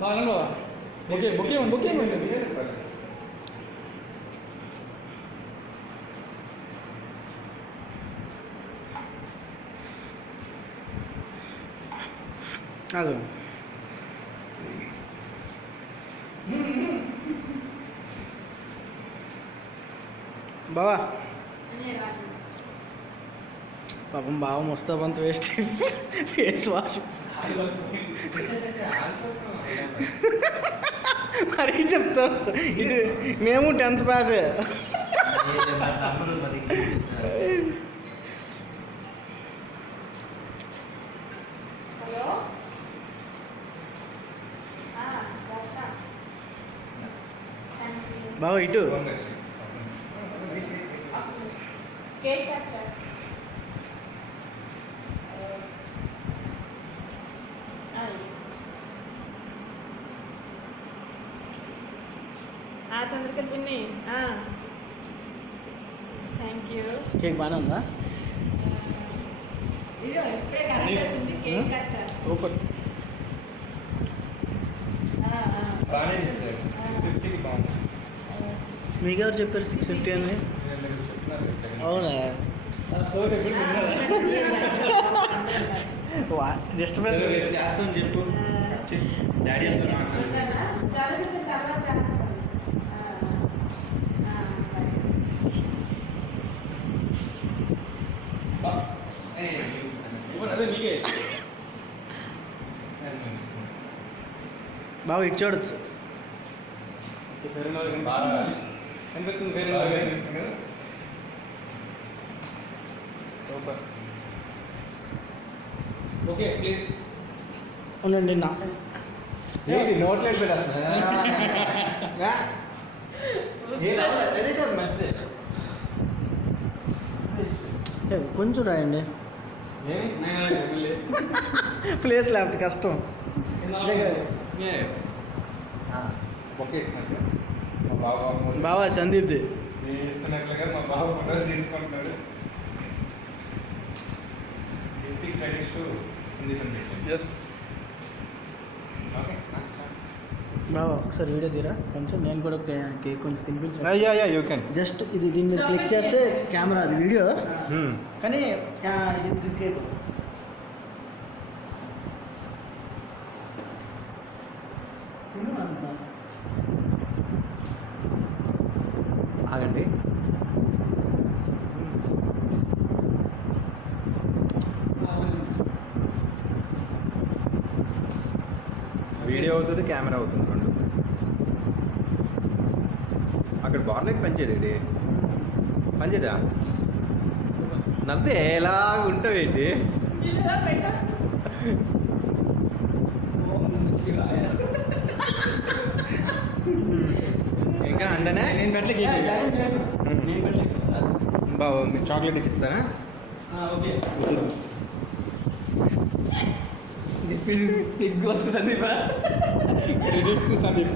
బాగా bouquet bouquet bouquet కాదు బావా పాపం బావ ముస్తాబంత వేస్ట్ ఫేస్ వాష్ మరీ చెప్తారు ఇది మేము 10th పాస్ బావ ఇటు చంద్రకళ పిన్ని థ్యాంక్ యూ. కేక్ బాగానే ఉందా ఇదిగో ఇప్పుడే కరెక్ట్ వచ్చింది కేక్ కట్ చేస్తాను. సూపర్ మీకెవరు చెప్పారు 650 అని అవునా డిస్టర్బెన్స్ చేస్తాను చెప్పు డాడీ అంతా చదువుకున్న తర్వాత చేస్తాను. అదే మీకే బాబు ఇటు చూడొచ్చు ఓకే ప్లీజ్ ఉండండి నా నోట్లో పెట్టేస్తున్నా మంచిదే కొంచెం రాయండి ప్లేస్ లేకపోతే కష్టం ఒకే ఇస్తున్నాను మా బాబా బాబా సందీప్ది ఇస్తున్నట్లుగా మా బాబు ఫోటో తీసుకుంటున్నాడు. స్పీక్ క్రెడిట్ టు ఎస్ బాబా ఒకసారి వీడియో తీరా కొంచెం నేను కూడా కేక్ కొంచెం తినిపించాను యూ కెన్ జస్ట్ ఇది దీన్ని క్లిక్ చేస్తే కెమెరా అది వీడియో కానీ ఇది కేక్ ఆగండి. వీడియో అవుతుంది కెమెరా అవుతుంది రెండు. అక్కడ బార్లైట్ పనిచేది పనిచేదా నవ్వే ఎలా ఉంటావేంటి ఇంకా అందనే నేను పెట్టలే బాబు మీరు చాక్లెట్ ఇచ్చిస్తారా okay big goals Sandeep Sandeep